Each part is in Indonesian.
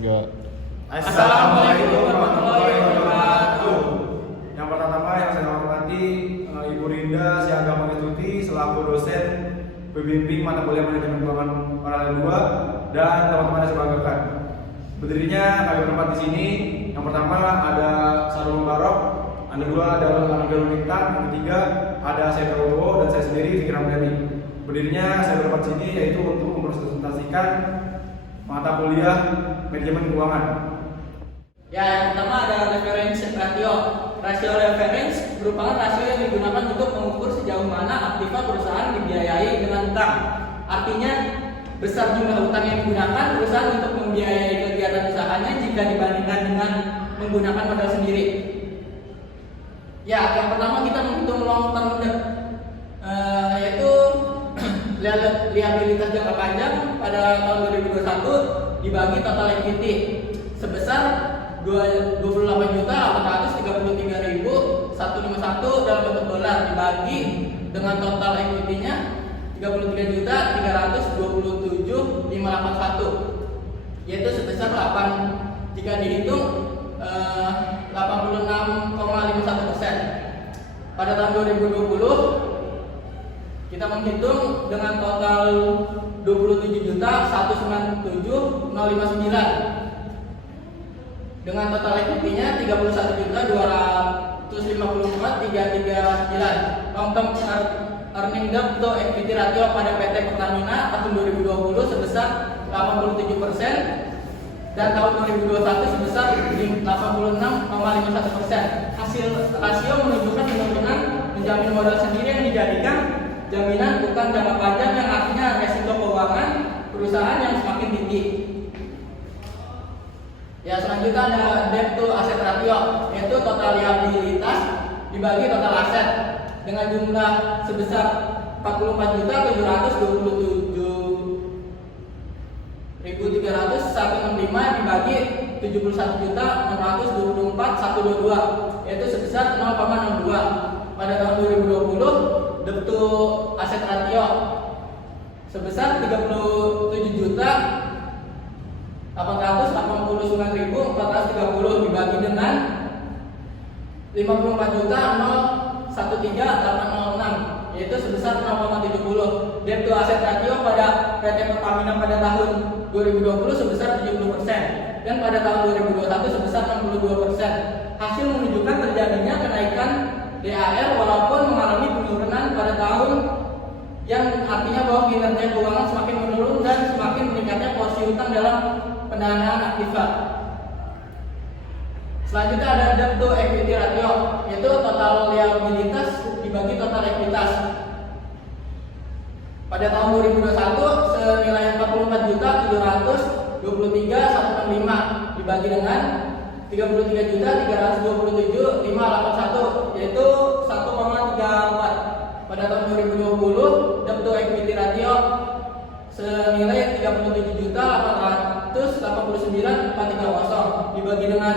juga. Assalamualaikum warahmatullahi wabarakatuh. Yang pertama yang saya hormati Ibu Rinda Siaga Maristuti selaku dosen pembimbing mata kuliah manajemen keuangan paralel 2 dan teman-teman yang saya banggakan. Berdirinya kami berempat di sini. Yang pertama ada Sarul Barok, yang kedua ada Anabel Mintan, yang ketiga ada saya Prabowo dan saya sendiri Fikri Ramdhani. Berdirinya saya berempat di sini yaitu untuk mempresentasikan mata kuliah manajemen keuangan. Ya, yang pertama ada reference ratio. Rasio reference merupakan rasio yang digunakan untuk mengukur sejauh mana aktiva perusahaan dibiayai dengan utang. Artinya, besar jumlah utang yang digunakan perusahaan untuk membiayai kegiatan usahanya jika dibandingkan dengan menggunakan modal sendiri. Ya, yang pertama kita menghitung long term debt, yaitu liabilitas jangka panjang pada tahun 2021 dibagi total equity sebesar 28.833.151 dalam bentuk dolar dibagi dengan total equity-nya 33.327.581, yaitu sebesar 8 jika dihitung 86,51%. Pada tahun 2020 kita menghitung dengan total 27.197.059 dengan total equity-nya 31.254.339. Long term earning debt to equity ratio pada PT Pertamina tahun 2020 sebesar 87% dan tahun 2021 sebesar 86,51%. Hasil rasio menunjukkan kemungkinan menjamin modal sendiri yang dijadikan jaminan utang jangka panjang yang artinya resiko keuangan perusahaan yang semakin tinggi. Ya, selanjutnya ada debt to asset ratio, yaitu total liabilitas dibagi total aset dengan jumlah sebesar 44.727.365 dibagi 71.624.122, yaitu sebesar 0,62. Pada tahun 2020 debt to asset ratio sebesar 37.889.430 dibagi dengan 54.013.806, yaitu sebesar 0,70. Debt to asset ratio pada PT Pertamina pada tahun 2020 sebesar 70% dan pada tahun 2021 sebesar 62%. Hasil menunjukkan terjadinya kenaikan DAR walaupun mengalami penurunan pada tahun, yang artinya bahwa kinerja keuangan semakin menurun dan semakin meningkatnya porsi utang dalam pendanaan aktiva. Selanjutnya ada debt to equity ratio, yaitu total liabilitas dibagi total ekuitas. Pada tahun 2021 senilai 44.723.165 dibagi dengan 33.327.581, yaitu 1,34. Pada tahun 2020 debt to equity ratio senilai 37.889.430 dibagi dengan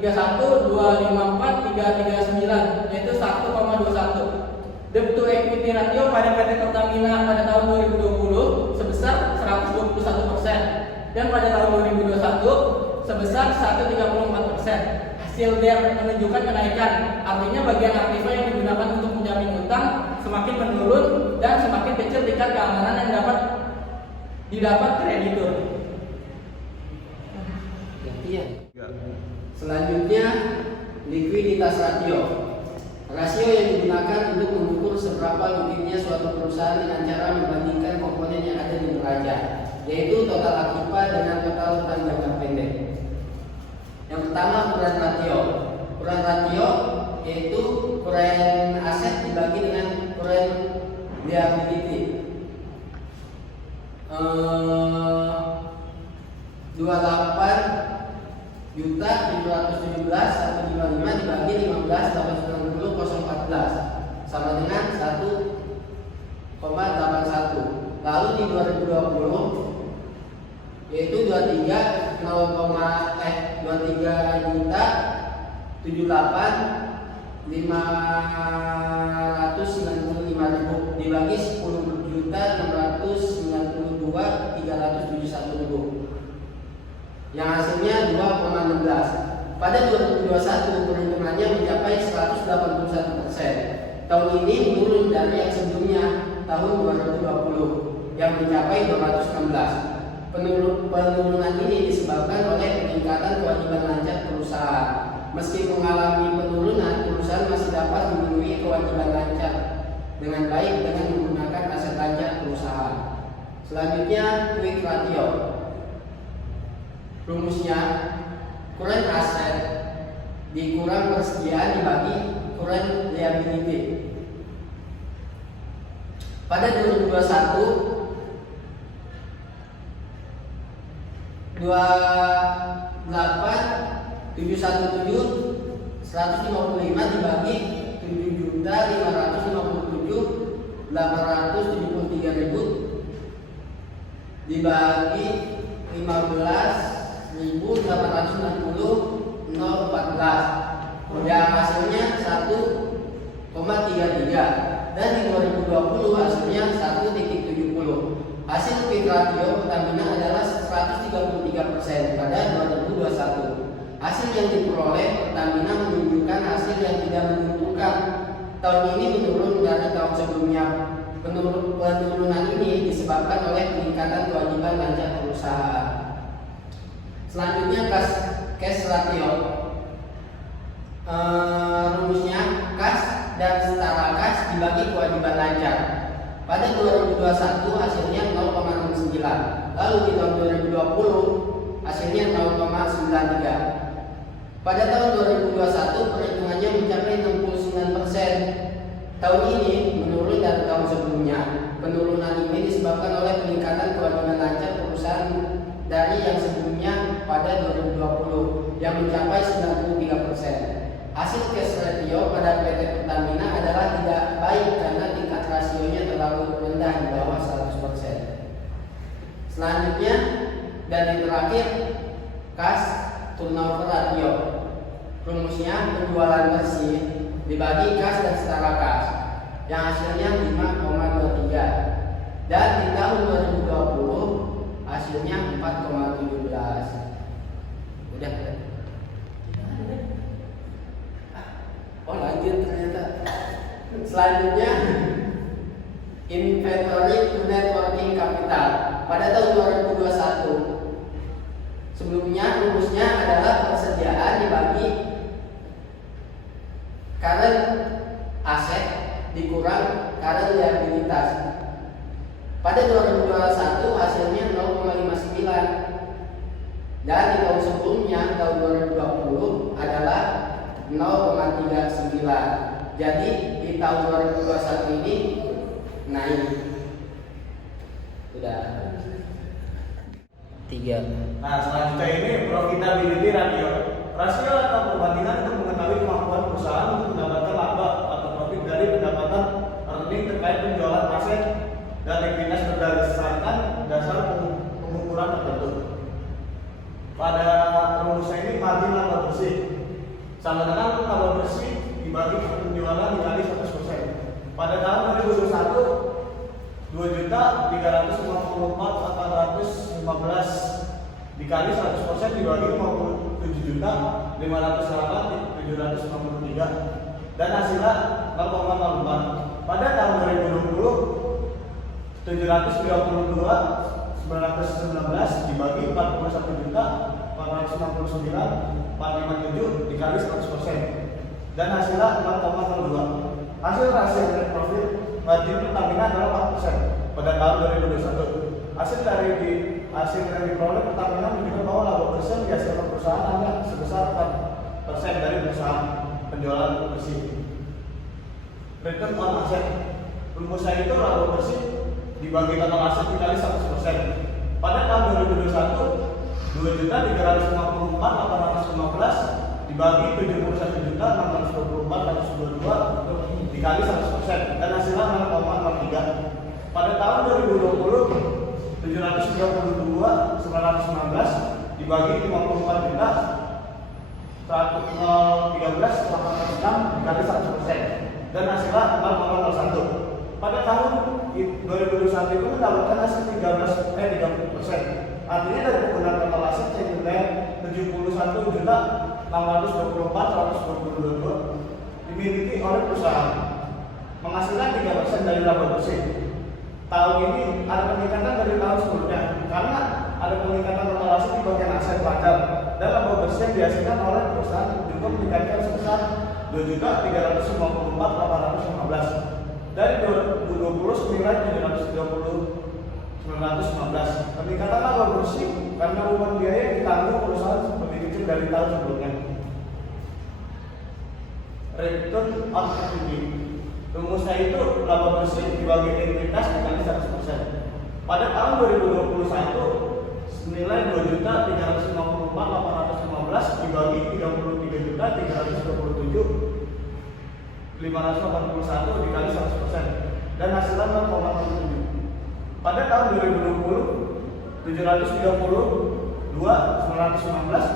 31.254.339, yaitu 1,21. Debt to equity ratio pada PT Pertamina pada tahun 2020 sebesar 121% dan pada tahun 2021 sebesar 134%. Hasil DAR menunjukkan kenaikan, artinya bagian aktiva yang digunakan untuk menjamin utang semakin menurun dan semakin kecil tingkat keamanan yang dapat didapat kreditur. Selanjutnya likuiditas ratio. Rasio yang digunakan untuk mengukur seberapa likidnya suatu perusahaan dengan cara membandingkan komponen yang ada di neraca, yaitu total aktiva dengan total utang jangka pendek. Yang pertama, kurang ratio. Kurang ratio yaitu kurang aset dibagi dengan kurang liability. 28.717.155 dibagi 15.890.014 sama dengan 1,81. Lalu di 2020 yaitu 23 juta 78.595.000 dibagi 10.692.371.000. yang hasilnya 2,16. Pada 2021 perhitungannya mencapai 181%. Tahun ini menurun dari yang sebelumnya tahun 2020 yang mencapai 216. Penurunan ini disebabkan oleh peningkatan kewajiban lancar perusahaan. Meski mengalami penurunan, perusahaan masih dapat memenuhi kewajiban lancar dengan baik dengan menggunakan aset lancar perusahaan. Selanjutnya, quick ratio. Rumusnya, current asset dikurang persediaan dibagi current liability. Pada 2021 28.717.155 dibagi 7.557.873.000 dibagi 15.860.014 yang hasilnya 1,33 dan di 2020 hasilnya 1,70. Hasil quick ratio Pertamina adalah 133% pada 2021. Hasil yang diperoleh Pertamina menunjukkan hasil yang tidak menguntungkan. Tahun ini menurun dari tahun sebelumnya. Penurunan ini disebabkan oleh peningkatan kewajiban lancar perusahaan. Selanjutnya cash ratio. Rumusnya kas dan setara kas dibagi kewajiban lancar. Pada 2021 hasilnya 0,69, lalu di tahun 2020 hasilnya 0,93. Pada tahun 2021 perhitungannya mencapai 69%. Tahun ini menurun dari tahun sebelumnya. Penurunan ini disebabkan oleh peningkatan kewajiban lancar perusahaan dari yang sebelumnya pada 2020 yang mencapai 93%. Hasil cash ratio pada PT Pertamina adalah tidak baik karena tingkat rasionya terlalu rendah di bawah 100%. Selanjutnya dan yang terakhir cash turnover ratio. Rumusnya penjualan bersih dibagi kas dan setara kas yang hasilnya 5,23 dan di tahun 2020 hasilnya 4,17. Udah. Oh lanjut ternyata. Selanjutnya inventory to net working capital pada tahun 2021. Sebelumnya rumusnya adalah persediaan dibagi current asset dikurang current liabilitas. Pada 2021 hasilnya 0,59 dan di tahun sebelumnya tahun 2020 adalah 0,39. Jadi di tahun 2021 ini naik. Sudah 3. Nah, selanjutnya ini profitability ratio. Rasio atau perbandingan untuk mengetahui kemampuan perusahaan untuk mendapatkan laba atau profit dari pendapatan earning terkait penjualan aset dan likuiditas berdasarkan dasar pengukuran tertentu. Pada rumusnya ini margin laba bersih sama dengan laba bersih dibagi penjualan dikali 100%. Pada tahun 2021 2.354.415 dikali 100% dibagi 57.508.793 dan hasilnya 0,04. Pada tahun 2020 732.919 dibagi 41.469.457 dikali 100% dan hasilnya 4,02. Hasil rasio net profit margin Pertamina adalah 4% pada tahun 2021. Hasil yang diperoleh Pertamina menunjukkan bahwa laba bersih dihasilkan perusahaan hanya sebesar 4% dari perusahaan penjualan bersih. Return on asset. Rumusnya itu laba bersih dibagi total aset dikali 100%. Pada tahun 2021 2.354.815 dibagi 71.624.122 dikali 100% dan hasilnya 0,03. Pada tahun 2020 732.919 dibagi 54.113.806 dikali 100% dan hasilnya 4,01. Pada tahun 2021 itu mendapatkan hasil 30%. Artinya dari penggunaan total aset yang bernilai 71.624.122 dimiliki oleh perusahaan, menghasilkan 3% dari laba bersih. Tahun ini ada peningkatan dari tahun sebelumnya karena ada peningkatan total aset di bagian aset pajak dan laba bersih yang dihasilkan oleh perusahaan juga meningkatkan sebesar 2.354.815 dari 2020 senilai 730.915. Peningkatan laba bersih karena beban biaya yang ditanggung perusahaan lebih kecil dari tahun sebelumnya. Return on equity. Rumusnya itu laba bersih dibagi ekuitas dikali 100%. Pada tahun 2021 senilai 2.354.815 dibagi 33.327.581 dikali 100% dan hasilnya 0,07. Pada tahun 2020 732.919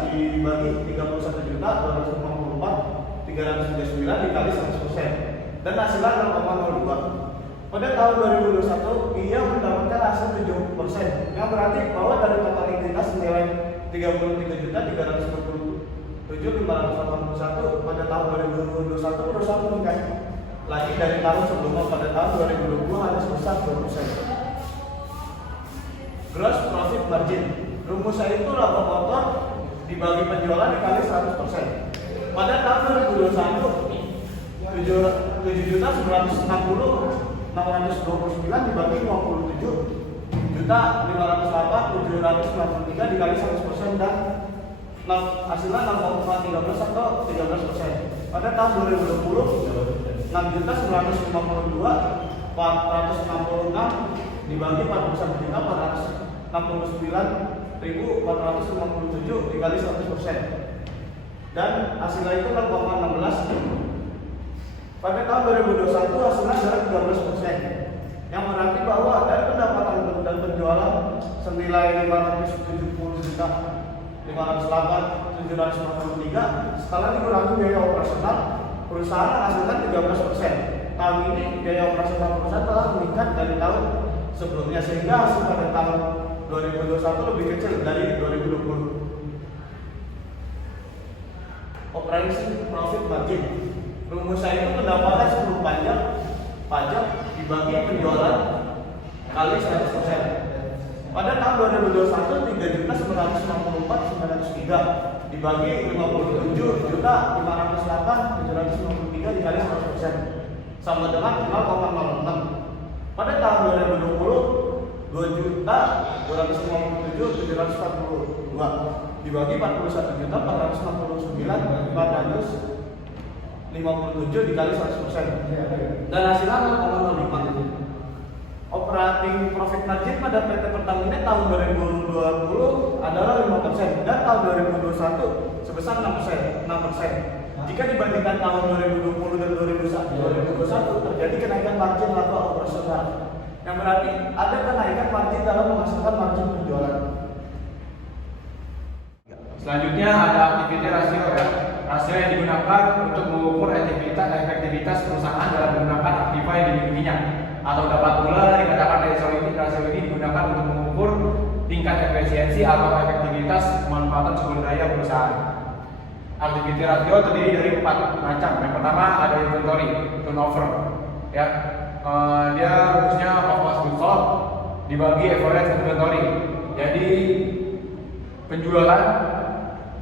dibagi 31.254.339 dikali 100% dan hasilnya 0,02. Pada tahun 2021 ia mendapatkan hasil 7% yang berarti bahwa dari total ekuitas senilai 33.327.581 pada tahun 2021 perusahaan meningkat lagi dari tahun sebelumnya. Pada tahun 2020 hanya sebesar 2%. Gross profit margin. Rumusnya itu laba kotor dibagi penjualan dikali 100%. Pada tahun 2021 7.960.629 dibagi 57.508.793 dikali 100% dan hasilnya 0,13 atau 13%. Pada tahun 2020 6.952.466 dibagi 41.469.457 dikali 100% dan hasilnya itu 0,16. Pada tahun 2021 hasilnya adalah 13%, yang berarti bahwa dari pendapatan dan penjualan senilai 507.508.753 setelah dikurangi biaya operasional perusahaan menghasilkan 13%. Tahun ini biaya operasional perusahaan telah meningkat dari tahun sebelumnya sehingga hasil pada tahun 2021 lebih kecil dari 2020. Operating profit margin. Rumusnya itu pendapatan sebelum pajak dibagi penjualan kali 100%. Pada tahun 2021 3.964.903 dibagi 57.508.793 dikali 100% sama dengan 0,06. Pada tahun 2020 2.257.742 dibagi 41.469.457 dikali 100% dan hasilnya 0,05. Operating profit margin pada PT Pertamina tahun 2020 adalah 5% dan tahun 2021 sebesar 6%. Jika dibandingkan tahun 2020 dan 2021 terjadi kenaikan margin laba operasional yang berarti ada kenaikan margin dalam menghasilkan margin penjualan. Selanjutnya ada activity ratio ya. Rasio yang digunakan untuk mengukur efektivitas perusahaan dalam menggunakan aktiva yang dimilikinya. Atau dapat pula dikatakan rasio ini digunakan untuk mengukur tingkat efisiensi atau efektivitas pemanfaatan sumber daya perusahaan. Activity ratio terdiri dari 4 macam. Yang pertama ada inventory turnover, ya. Dia rumusnya cost goods sold dibagi average inventory. Jadi penjualan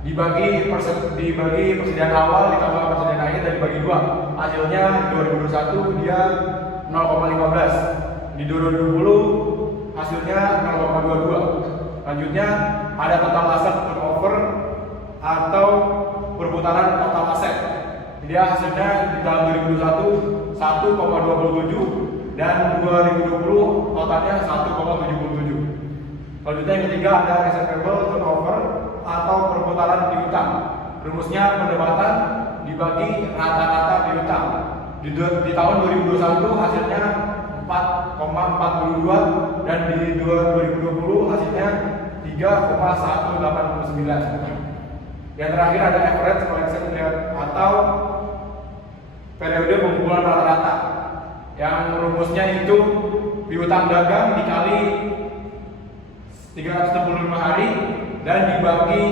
dibagi persediaan awal ditambah persediaan akhir dan dibagi 2. Hasilnya di 2021 dia 0,15. Di 2020 hasilnya 0,22. Selanjutnya ada total aset turnover atau perputaran total aset. Dia hasilnya di tahun 2021 1,27 dan 2020 totalnya 1,77. Selanjutnya yang ketiga ada receivable turnover atau perputaran piutang. Rumusnya pendapatan dibagi rata-rata piutang. Di tahun 2021 hasilnya 4,42 dan di 2020 hasilnya 3,189. Yang terakhir ada average collection period atau periode pengumpulan rata-rata. Yang rumusnya itu piutang dagang dikali 365 hari dan dibagi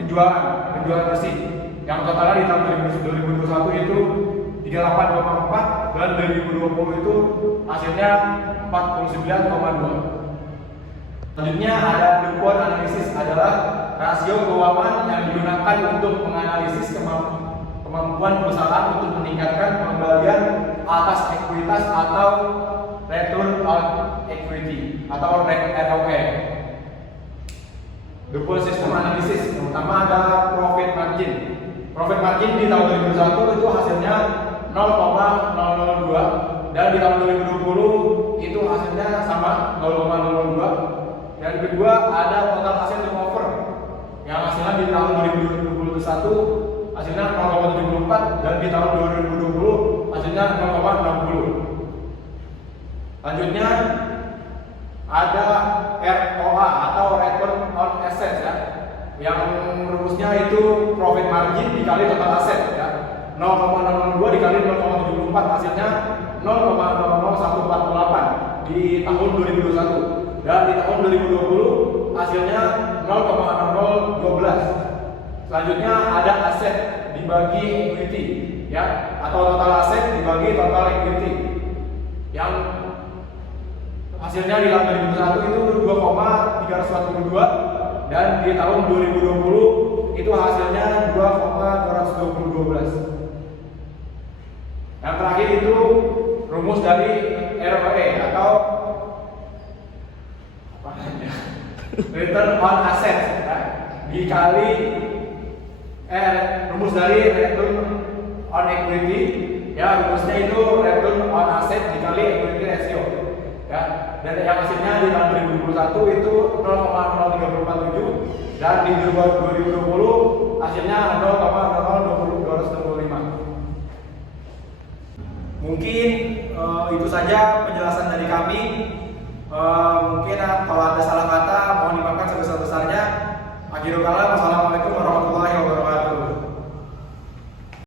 penjualan bersih yang totalnya di tahun 2021 itu 38,4 dan 2020 itu hasilnya 49,2. Selanjutnya ada DuPont analisis, adalah rasio keuangan yang digunakan untuk menganalisis kemampuan perusahaan untuk meningkatkan pengembalian atas ekuitas atau return on equity atau ROE. DuPont sistem analisis yang pertama ada profit margin. Profit margin di tahun 2021 itu hasilnya 0,002 dan di tahun 2020 itu hasilnya sama 0,002. Dan kedua ada total aset turnover yang hasilnya di tahun 2021 hasilnya 0,74 dan di tahun 2020 hasilnya 0,60. Selanjutnya ada ROA atau return on assets ya, yang rumusnya itu profit margin dikali total aset ya, 0,002 dikali 0,74 hasilnya 0,00148 di tahun 2021. Dan di tahun 2020 hasilnya 0,0012. Selanjutnya ada aset dibagi equity ya, atau total aset dibagi total equity yang hasilnya di tahun 2021 itu 2,342 dan di tahun 2020 itu hasilnya 2,212. Yang terakhir itu rumus dari ROE atau return on assets ya, dikali rumus dari return on equity ya, rumusnya itu return on asset dikali equity ratio ya, dan yang hasilnya di tahun 2021 itu 0,0347 dan di 2020 hasilnya 0,00225. Mungkin itu saja penjelasan dari kami. Mungkin kalau ada salah kata mohon dimaafkan sebesar-besarnya. Akhirul kalam,